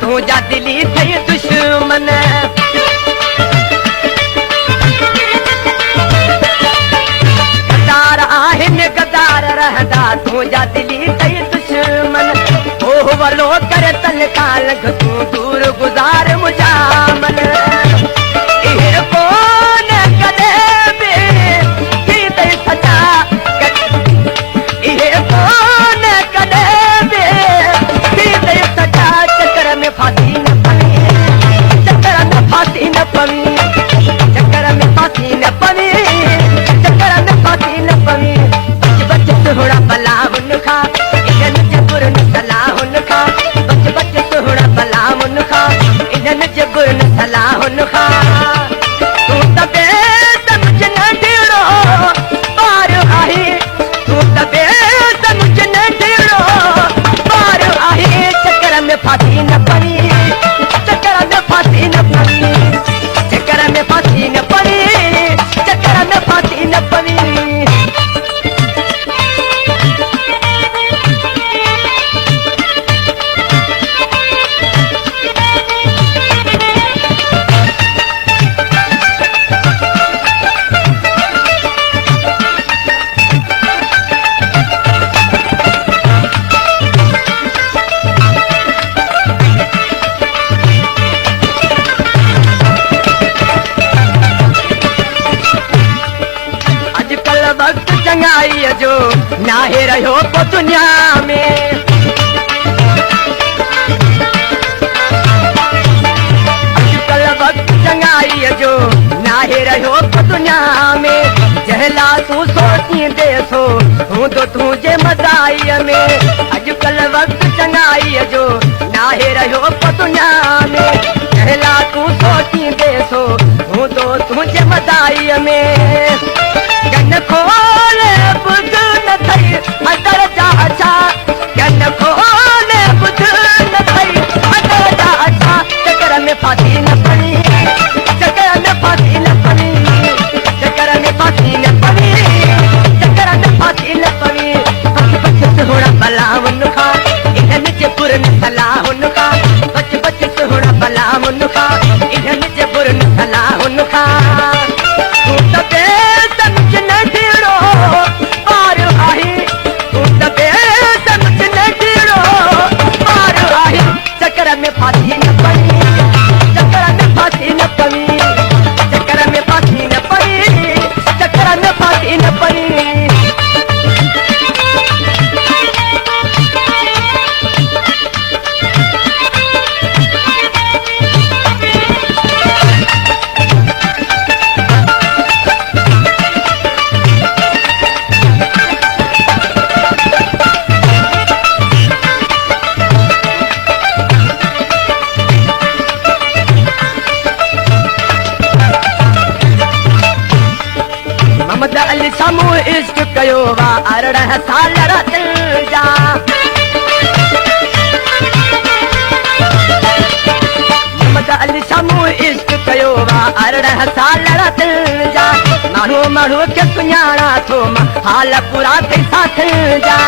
तुंहिंजा दिली अथई दुश्मन गदार आहिनि गदार रहंदा तुंहिंजा दिली अथई दुश्मन ओह वलो करे तन खां लंघ तूं दूर गुज़ार मुंहिंजा मन इहे कोन कॾहिं बि थी अथई सचा इहे कोन कॾहिं बि थी अथई सचा चकर में फासी न पवी चकर में फासी न पवी चकर में फासी न पवी चकर में फासी न पवी बच बच सोहड़ा भला हुन खां इन्हनि जे बुरन सलाह हुन खां बच बच सोहड़ा भला हुन खां इन्हनि जे बुरन सलाह हुन खां तूं त बेसमझ नंढिड़ो ॿार आहीं तूं त बेसमझ नंढिड़ो ॿार आहीं चकर में फासी न पवी चकर में फासी न पवी चकर में फासी न पवी चकर में फासी न पवी अॼुकल्ह वक़्तु चङाईअ जो नाहे रहियो को दुनिया में अॼुकल्ह वक़्तु चङाईअ जो नाहे रहियो को दुनिया में जंहिंला तूं सोचींदे सो हूंदो तुंहिंजे मज़ाईअ में अॼुकल्ह वक़्तु चङाईअ जो नाहे रहियो को दुनिया में जंहिंला तूं सोचींदे सो हूंदो तुंहिंजे मज़ाईअ में गन खोले ॿुध न थई अदर जा अछा गन खोले ॿुध न थई अदर जा अछा चकर में फासी न पवी चकर में फासी न पवी चकर में फासी न पवी चकर में फासी न पवी बच बच सोहड़ा भला हुन खां इन्हनि जे बुरन सलाह हुन खां बच बच सोहड़ा भला हुन खां इन्हनि जे बुरन सलाह हुन खां तूं त बेसमझ नंढिड़ो ॿार आहीं तूं त बेसमझ नंढिड़ो ॿार आहीं चकर में फासी न पवी चकर में फासी न पवी चकर में फासी न पवी चकर में फासी न पवी मोहम्मद अली साम्हूं इश्क कयो वा 18 साल राति जा मोहम्मद अली साम्हूं इश्क कयो वा 18 साल राति जा माण्हू माण्हू खे सुञाणा थो मां हाल पूरा अथई साथ जा